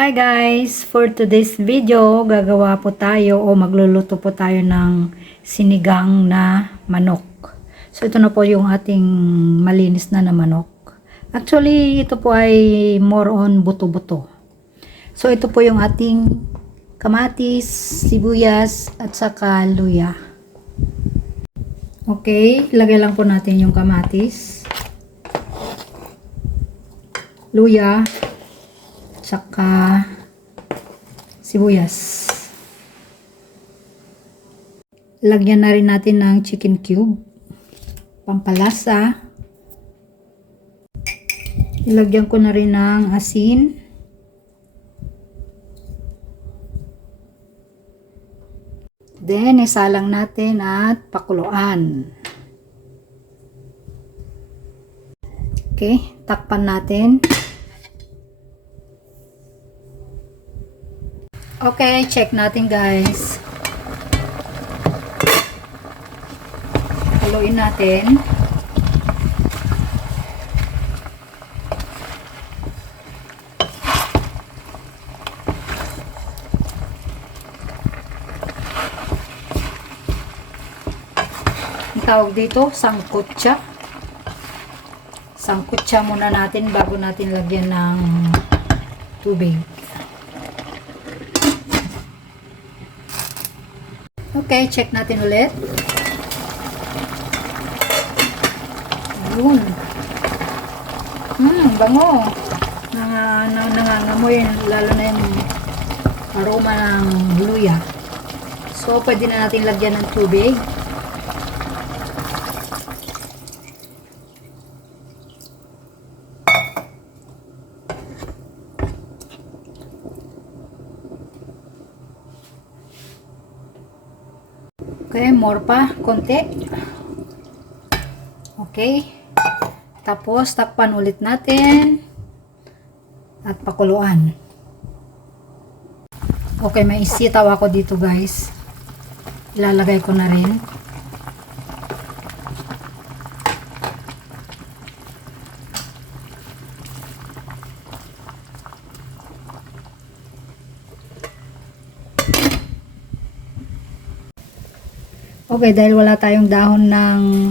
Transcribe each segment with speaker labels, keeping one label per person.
Speaker 1: Hi guys! For today's video, gagawa po tayo o magluluto po tayo ng sinigang na manok. So ito na po yung ating malinis na na manok. Actually, ito po ay more on buto-buto. So ito po yung ating kamatis, sibuyas, at saka luya. Okay, lagay lang po natin yung kamatis. Luya, tsaka sibuyas. Lagyan na rin natin ng chicken cube, pampalasa. Ilagyan ko na rin ng asin. Then, isalang natin at pakuluan. Okay, takpan natin. Okay, check natin guys. Haluin natin. Ang tawag dito, sangkutsa. Sangkutsa muna natin bago natin lagyan ng tubig. Okay, check natin ulit. Yun. Hmm, bango. Nanga, nang, nangangamoy, lalo na yung aroma ng luya. So, pwede na natin lagyan ng tubig. Okay, more pa, konti. Okay. Tapos, takpan ulit natin. At pakuluan. Okay, may isitaw ako dito guys. Ilalagay ko na rin. Okay, dahil wala tayong dahon ng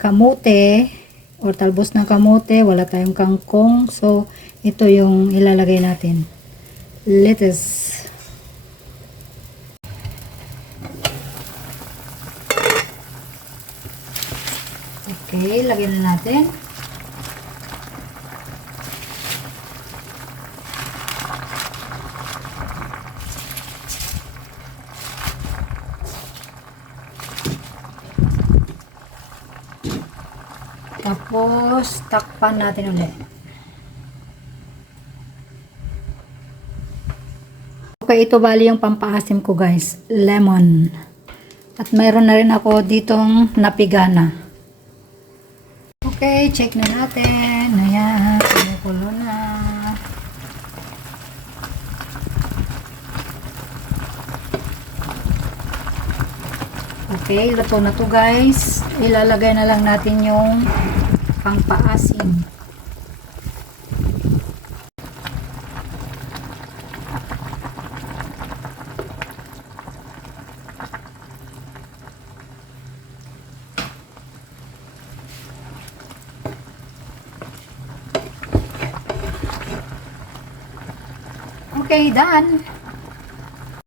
Speaker 1: kamote or talbos ng kamote, wala tayong kangkong. So, ito yung ilalagay natin. Lettuce. Okay, lagyan na natin. Tapos, takpan natin ulit. Okay, ito bali yung pampaasim ko guys. Lemon. At mayroon na rin ako ditong napigana. Okay, check na natin. Ayan, kumukulo na. Okay, luto na to guys. Ilalagay na lang natin yung pangpaasim. Okay, done.